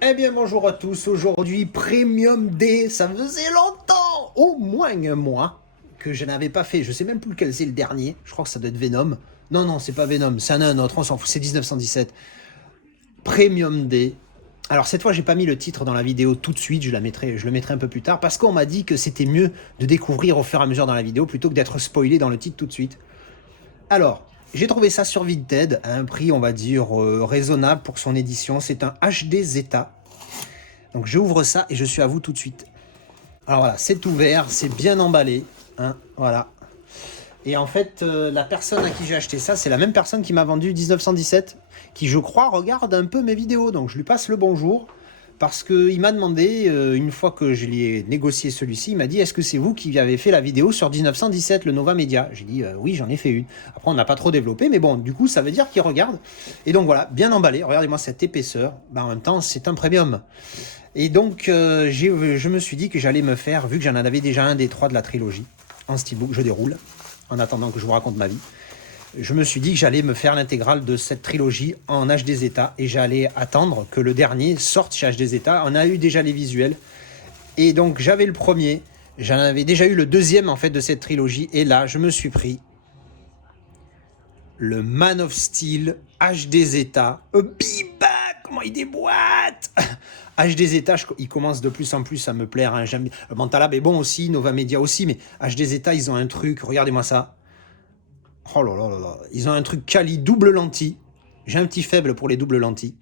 Eh bien bonjour à tous, aujourd'hui Premium Day, ça faisait longtemps, au moins un mois, que je n'avais pas fait, je sais même plus lequel c'est le dernier, je crois que ça doit être Venom. Non, non, c'est pas Venom, c'est un autre, on s'en fout, c'est 1917. Premium Day. Alors cette fois j'ai pas mis le titre dans la vidéo tout de suite, je le mettrai un peu plus tard, parce qu'on m'a dit que c'était mieux de découvrir au fur et à mesure dans la vidéo plutôt que d'être spoilé dans le titre tout de suite. Alors, j'ai trouvé ça sur Vinted à un prix, on va dire, raisonnable pour son édition. C'est un HD Zeta. Donc j'ouvre ça et je suis à vous tout de suite. Alors voilà, c'est ouvert, c'est bien emballé. Hein, voilà. Et en fait, la personne à qui j'ai acheté ça, c'est la même personne qui m'a vendu 1917, qui je crois regarde un peu mes vidéos. Donc je lui passe le bonjour. Parce qu'il m'a demandé, une fois que je lui ai négocié celui-ci, il m'a dit: est-ce que c'est vous qui avez fait la vidéo sur 1917, le Nova Media? J'ai dit: oui, j'en ai fait une. Après, on n'a pas trop développé, mais bon, du coup, ça veut dire qu'il regarde. Et donc voilà, bien emballé. Regardez-moi cette épaisseur. Ben, en même temps, c'est un premium. Et donc, je me suis dit que j'allais me faire, vu que j'en avais déjà un des trois de la trilogie, en steelbook, je déroule, en attendant que je vous raconte ma vie. Je me suis dit que j'allais me faire l'intégrale de cette trilogie en HD Zeta et j'allais attendre que le dernier sorte chez HD Zeta. On a eu déjà les visuels. Et donc, j'avais le premier, j'en avais déjà eu le deuxième en fait de cette trilogie. Et là, je me suis pris le Man of Steel HD Zeta. Biba, comment il déboîte! HD Zeta, il commence de plus en plus à me plaire. Hein. Mantalab est bon aussi, Nova Media aussi, mais HD Zeta, ils ont un truc, regardez-moi ça. Oh là là là là, ils ont un truc quali, double lentille. J'ai un petit faible pour les doubles lentilles.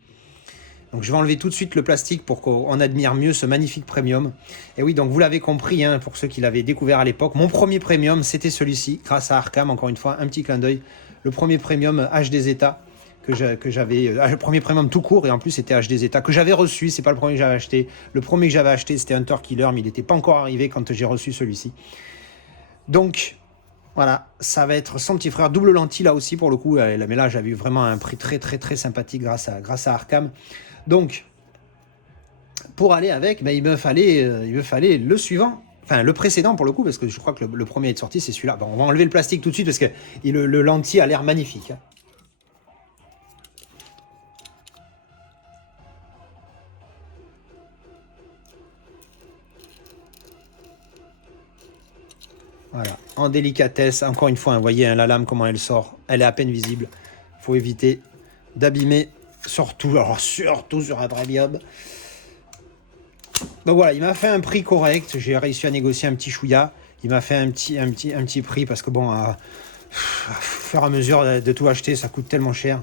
Donc je vais enlever tout de suite le plastique pour qu'on admire mieux ce magnifique premium. Et oui, donc vous l'avez compris, hein, pour ceux qui l'avaient découvert à l'époque, mon premier premium, c'était celui-ci, grâce à Arkham, encore une fois, un petit clin d'œil. Le premier premium HD Zeta que j'avais, le premier premium tout court, et en plus c'était HD Zeta, que j'avais reçu, c'est pas le premier que j'avais acheté. Le premier que j'avais acheté, c'était Hunter Killer, mais il n'était pas encore arrivé quand j'ai reçu celui-ci. Donc, voilà, ça va être son petit frère, double lentille là aussi pour le coup, mais là j'avais eu vraiment un prix très très très sympathique grâce à Arkham. Donc, pour aller avec, ben, il me fallait le suivant. Enfin, le précédent pour le coup, parce que je crois que le premier est sorti, c'est celui-là. Bon, on va enlever le plastique tout de suite parce que le lentille a l'air magnifique. Hein. Voilà, en délicatesse, encore une fois, hein, vous voyez hein, la lame, comment elle sort. Elle est à peine visible. Il faut éviter d'abîmer, surtout sur un premium. Donc voilà, il m'a fait un prix correct. J'ai réussi à négocier un petit chouïa. Il m'a fait un petit prix parce que bon, au fur et à mesure de tout acheter, ça coûte tellement cher.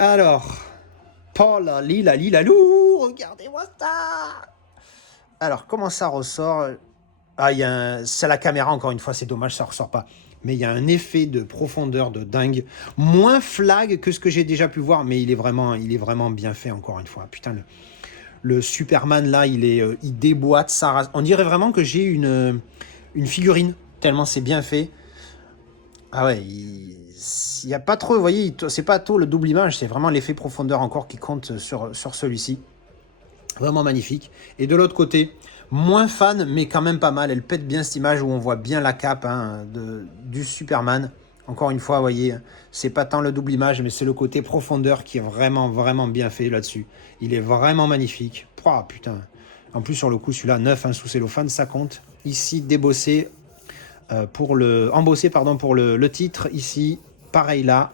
Alors, oh la lila lou, regardez-moi ça. Alors, comment ça ressort? Ah, c'est la caméra, encore une fois, c'est dommage, ça ressort pas. Mais il y a un effet de profondeur de dingue. Moins flag que ce que j'ai déjà pu voir, mais il est vraiment bien fait, encore une fois. Putain, le Superman, là, il déboîte sa race. On dirait vraiment que j'ai une figurine, tellement c'est bien fait. Ah ouais, il n'y a pas trop, vous voyez, c'est pas trop le double image, c'est vraiment l'effet profondeur encore qui compte sur celui-ci. Vraiment magnifique. Et de l'autre côté, moins fan, mais quand même pas mal. Elle pète bien cette image où on voit bien la cape hein, du Superman. Encore une fois, vous voyez, c'est pas tant le double image, mais c'est le côté profondeur qui est vraiment bien fait là-dessus. Il est vraiment magnifique. Pouah, putain. En plus, sur le coup, celui-là, neuf hein, sous cellophane, ça compte. Ici, débossé embossé pardon, pour le titre. Ici, pareil là.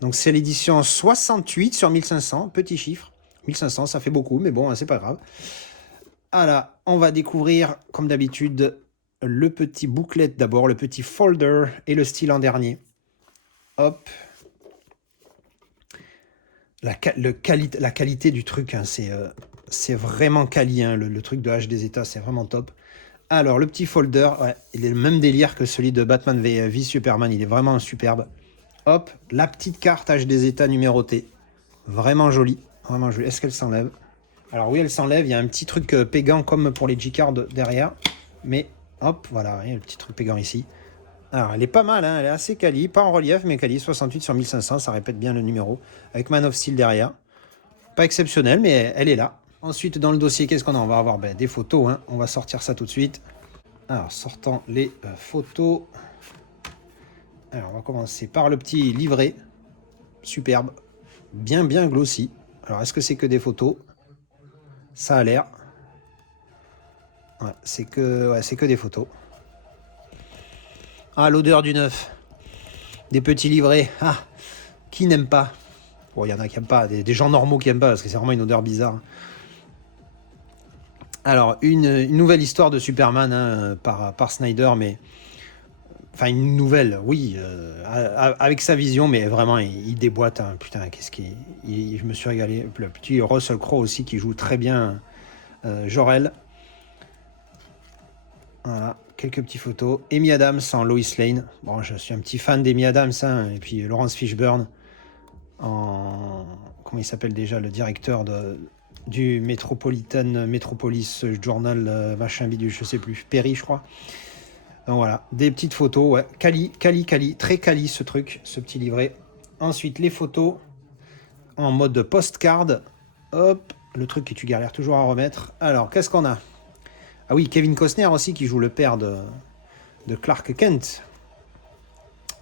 Donc, c'est l'édition 68 sur 1500, petit chiffre. 1500, ça fait beaucoup, mais bon, c'est pas grave. Voilà, on va découvrir, comme d'habitude, le petit booklet d'abord, le petit folder et le style en dernier. Hop. La qualité du truc, hein, c'est vraiment quali, hein, le truc de HD Zeta, c'est vraiment top. Alors, le petit folder, ouais, il est le même délire que celui de Batman v Superman, il est vraiment superbe. Hop, la petite carte HD Zeta numérotée. Vraiment jolie, vraiment jolie. Est-ce qu'elle s'enlève? Alors oui, elle s'enlève, il y a un petit truc pégant comme pour les G-cards derrière. Mais hop, voilà, il y a le petit truc pégant ici. Alors elle est pas mal, hein, elle est assez quali, pas en relief, mais quali, 68 sur 1500, ça répète bien le numéro. Avec Man of Steel derrière. Pas exceptionnel, mais elle est là. Ensuite, dans le dossier, qu'est-ce qu'on a? On va avoir des photos, hein. On va sortir ça tout de suite. Alors, sortant les photos. Alors, on va commencer par le petit livret. Superbe. Bien glossy. Alors, est-ce que c'est que des photos? Ça a l'air. Ouais, c'est que des photos. Ah, l'odeur du neuf. Des petits livrets. Ah, qui n'aime pas? Bon, il y en a qui n'aiment pas. Des gens normaux qui n'aiment pas, parce que c'est vraiment une odeur bizarre. Alors, une nouvelle histoire de Superman hein, par Snyder, mais... Enfin, une nouvelle, oui, avec sa vision, mais vraiment, il déboîte. Hein. Putain, qu'est-ce qu'il... Je me suis régalé. Le petit Russell Crowe aussi, qui joue très bien Jor-El. Voilà, quelques petites photos. Amy Adams en Lois Lane. Bon, je suis un petit fan d'Amy Adams, hein, et puis Laurence Fishburne en... Comment il s'appelle déjà, le directeur du Metropolis Journal, machin bidule, je sais plus, Perry, je crois. Donc voilà, des petites photos, ouais. Quali, très quali ce truc, ce petit livret. Ensuite, les photos en mode postcard. Hop, le truc que tu galères toujours à remettre. Alors, qu'est-ce qu'on a? Ah oui, Kevin Costner aussi qui joue le père de Clark Kent.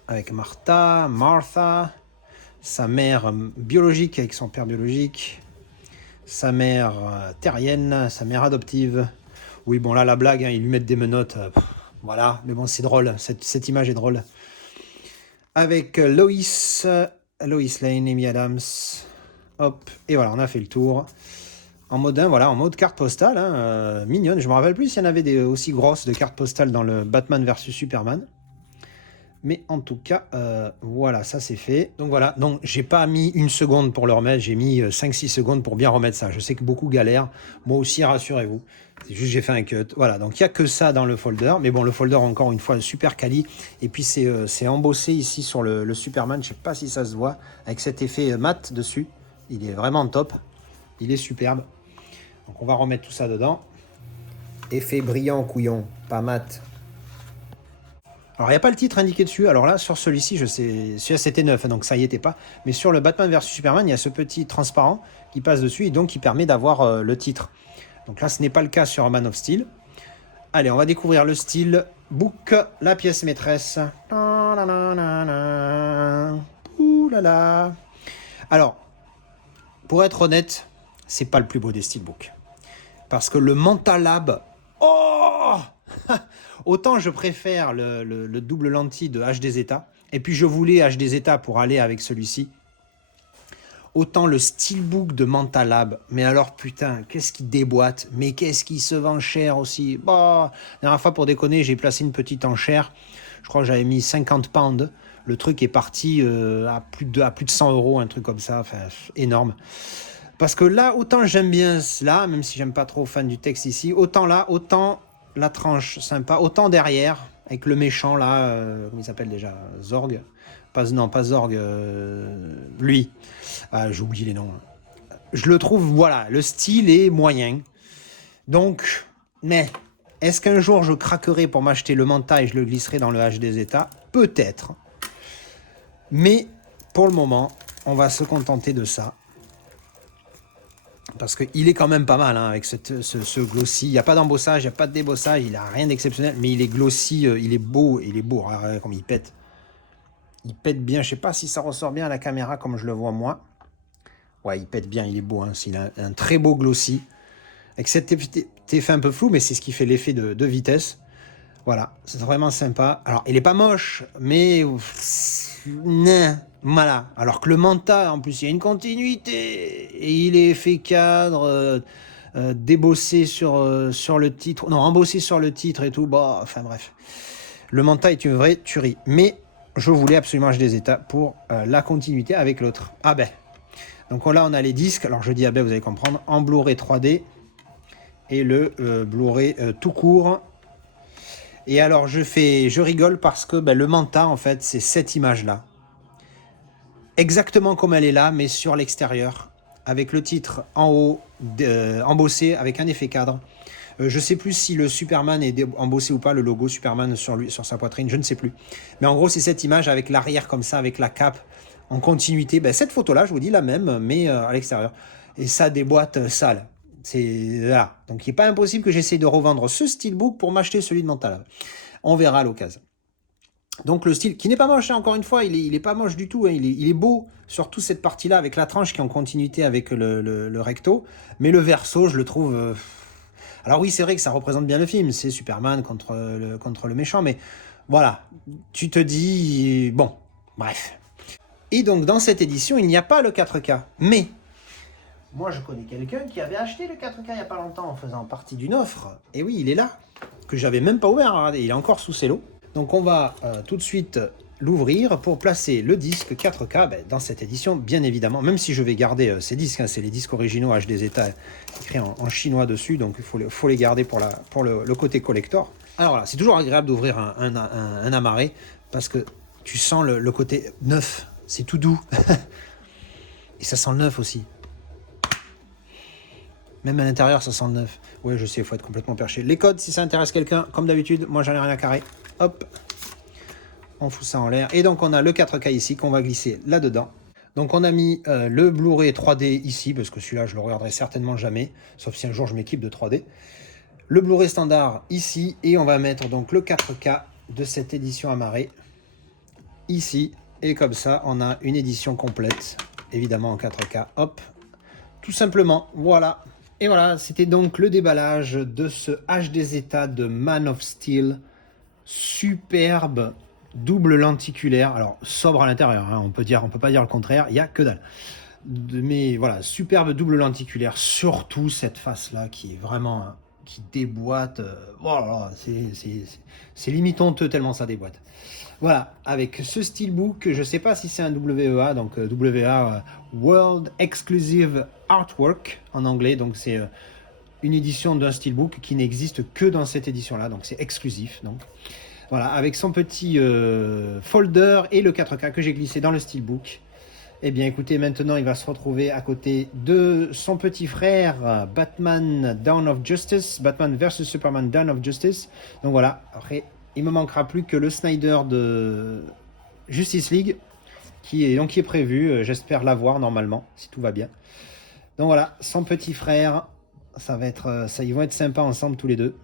Avec Martha, sa mère biologique avec son père biologique. Sa mère terrienne, sa mère adoptive. Oui, bon là, la blague, hein, ils lui mettent des menottes. Voilà, mais bon, c'est drôle, cette image est drôle. Avec Lois Lane, Amy Adams. Hop, et voilà, on a fait le tour. En mode, voilà, en mode carte postale, hein, mignonne. Je me rappelle plus s'il y en avait des aussi grosses de cartes postales dans le Batman vs Superman. Mais en tout cas, voilà, ça c'est fait. Donc voilà, donc j'ai pas mis une seconde pour le remettre, j'ai mis 5-6 secondes pour bien remettre ça. Je sais que beaucoup galèrent, moi aussi, rassurez-vous. C'est juste j'ai fait un cut. Voilà, donc il n'y a que ça dans le folder. Mais bon, le folder, encore une fois, super quali. Et puis c'est embossé ici sur le Superman, je sais pas si ça se voit, avec cet effet mat dessus. Il est vraiment top, il est superbe. Donc on va remettre tout ça dedans. Effet brillant couillon, pas mat. Alors, il n'y a pas le titre indiqué dessus. Alors là, sur celui-ci, je sais, celui-là c'était neuf, donc ça y était pas. Mais sur le Batman vs Superman, il y a ce petit transparent qui passe dessus et donc qui permet d'avoir le titre. Donc là, ce n'est pas le cas sur Man of Steel. Allez, on va découvrir le style book, la pièce maîtresse. Ouh là là. Alors, pour être honnête, c'est pas le plus beau des steelbooks. Parce que le Mentalab, oh autant je préfère le double lentille de HD Zeta, et puis je voulais HD Zeta pour aller avec celui-ci, autant le Steelbook de Mentalab, mais alors putain, qu'est-ce qui déboîte, mais qu'est-ce qui se vend cher aussi. Bah, la dernière fois, pour déconner, j'ai placé une petite enchère, je crois que j'avais mis 50 pounds, le truc est parti à plus de 100 euros, un truc comme ça, enfin énorme. Parce que là, autant j'aime bien cela, même si j'aime pas trop fan du texte ici, autant là, autant la tranche sympa, autant derrière, avec le méchant là, comment il s'appelle déjà, Zorg, pas Zorg, lui, j'oublie les noms. Je le trouve, voilà, le style est moyen. Donc, mais, est-ce qu'un jour je craquerai pour m'acheter le Manta et je le glisserai dans le HD Zeta? Peut-être. Mais, pour le moment, on va se contenter de ça. Parce qu'il est quand même pas mal hein, avec ce glossy. Il n'y a pas d'embossage, il n'y a pas de débossage, il n'a rien d'exceptionnel, mais il est glossy, il est beau. Regarde comme il pète. Il pète bien, je ne sais pas si ça ressort bien à la caméra comme je le vois moi. Ouais, il pète bien, il est beau. Hein. Il a un très beau glossy. Avec cet effet un peu flou, mais c'est ce qui fait l'effet de vitesse. Voilà, c'est vraiment sympa. Alors, il n'est pas moche, mais... Voilà. Alors que le Manta, en plus, il y a une continuité. Et il est fait cadre, débossé sur le titre. Non, embossé sur le titre et tout. Bah, enfin bref. Le Manta est une vraie tuerie. Mais je voulais absolument acheter des états pour la continuité avec l'autre. Ah ben. Donc là, on a les disques. Alors je dis ah ben, vous allez comprendre. En Blu-ray 3D. Et le Blu-ray tout court. Et alors je rigole parce que le Manta, en fait, c'est cette image-là. Exactement comme elle est là, mais sur l'extérieur, avec le titre en haut, embossé avec un effet cadre. Je ne sais plus si le Superman est embossé ou pas, le logo Superman sur sa poitrine, je ne sais plus. Mais en gros, c'est cette image avec l'arrière comme ça, avec la cape en continuité. Cette photo-là, je vous dis la même, mais à l'extérieur. Et ça déboîte sale. C'est là. Donc, il n'est pas impossible que j'essaye de revendre ce steelbook pour m'acheter celui de Mental. On verra à l'occasion. Donc le style, qui n'est pas moche, hein, encore une fois, il est pas moche du tout, hein, il est beau, surtout cette partie-là, avec la tranche qui est en continuité avec le recto, mais le verso, je le trouve... Alors oui, c'est vrai que ça représente bien le film, c'est Superman contre le méchant, mais voilà, tu te dis... Bon, bref. Et donc dans cette édition, il n'y a pas le 4K, mais... Moi, je connais quelqu'un qui avait acheté le 4K il n'y a pas longtemps en faisant partie d'une offre, et oui, il est là, que j'avais même pas ouvert, regardez, il est encore sous cello. Donc on va tout de suite l'ouvrir pour placer le disque 4K dans cette édition, bien évidemment, même si je vais garder ces disques, hein, c'est les disques originaux HD Zeta écrits en chinois dessus, donc il faut les garder pour le côté collector. Alors voilà, c'est toujours agréable d'ouvrir un amarré, parce que tu sens le côté neuf, c'est tout doux, et ça sent le neuf aussi. Même à l'intérieur, ça sent le neuf. Ouais, je sais, il faut être complètement perché. Les codes, si ça intéresse quelqu'un, comme d'habitude, moi j'en ai rien à carrer. Hop, on fout ça en l'air. Et donc on a le 4K ici qu'on va glisser là-dedans. Donc on a mis le Blu-ray 3D ici, parce que celui-là je le regarderai certainement jamais, sauf si un jour je m'équipe de 3D. Le Blu-ray standard ici, et on va mettre donc le 4K de cette édition amarrée ici. Et comme ça, on a une édition complète, évidemment en 4K. Hop, tout simplement, voilà. Et voilà, c'était donc le déballage de ce HD Zeta de Man of Steel. Superbe, double lenticulaire. Alors, sobre à l'intérieur, hein, on peut pas dire le contraire, il n'y a que dalle. Mais voilà, superbe double lenticulaire. Surtout cette face-là qui est vraiment... qui déboîte. Voilà, c'est limite honteux tellement ça déboîte. Voilà, avec ce steelbook, je ne sais pas si c'est un WEA, donc WEA World Exclusive Artwork en anglais, donc c'est une édition d'un steelbook qui n'existe que dans cette édition-là, donc c'est exclusif. Donc voilà, avec son petit folder et le 4K que j'ai glissé dans le steelbook. Eh bien écoutez, maintenant il va se retrouver à côté de son petit frère Batman Dawn of Justice, Batman vs Superman Dawn of Justice. Donc voilà, après il me manquera plus que le Snyder de Justice League qui est prévu, j'espère l'avoir normalement si tout va bien. Donc voilà, son petit frère, ça va être ils vont être sympas ensemble tous les deux.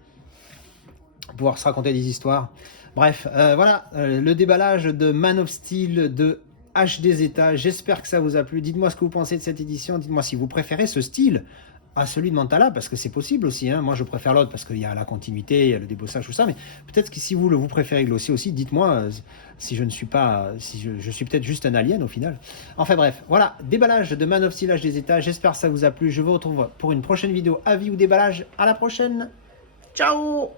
Pouvoir se raconter des histoires. Bref, voilà, le déballage de Man of Steel de HD Zeta, j'espère que ça vous a plu. Dites-moi ce que vous pensez de cette édition, dites-moi si vous préférez ce style à celui de Mantala, parce que c'est possible aussi, hein. Moi je préfère l'autre parce qu'il y a la continuité, il y a le débossage, tout ça, mais peut-être que si vous préférez glossy aussi, dites-moi si je ne suis pas, si je suis peut-être juste un alien au final. Enfin bref, voilà, déballage de Man of Steel HD Zeta, j'espère que ça vous a plu, je vous retrouve pour une prochaine vidéo avis ou déballage, à la prochaine, ciao.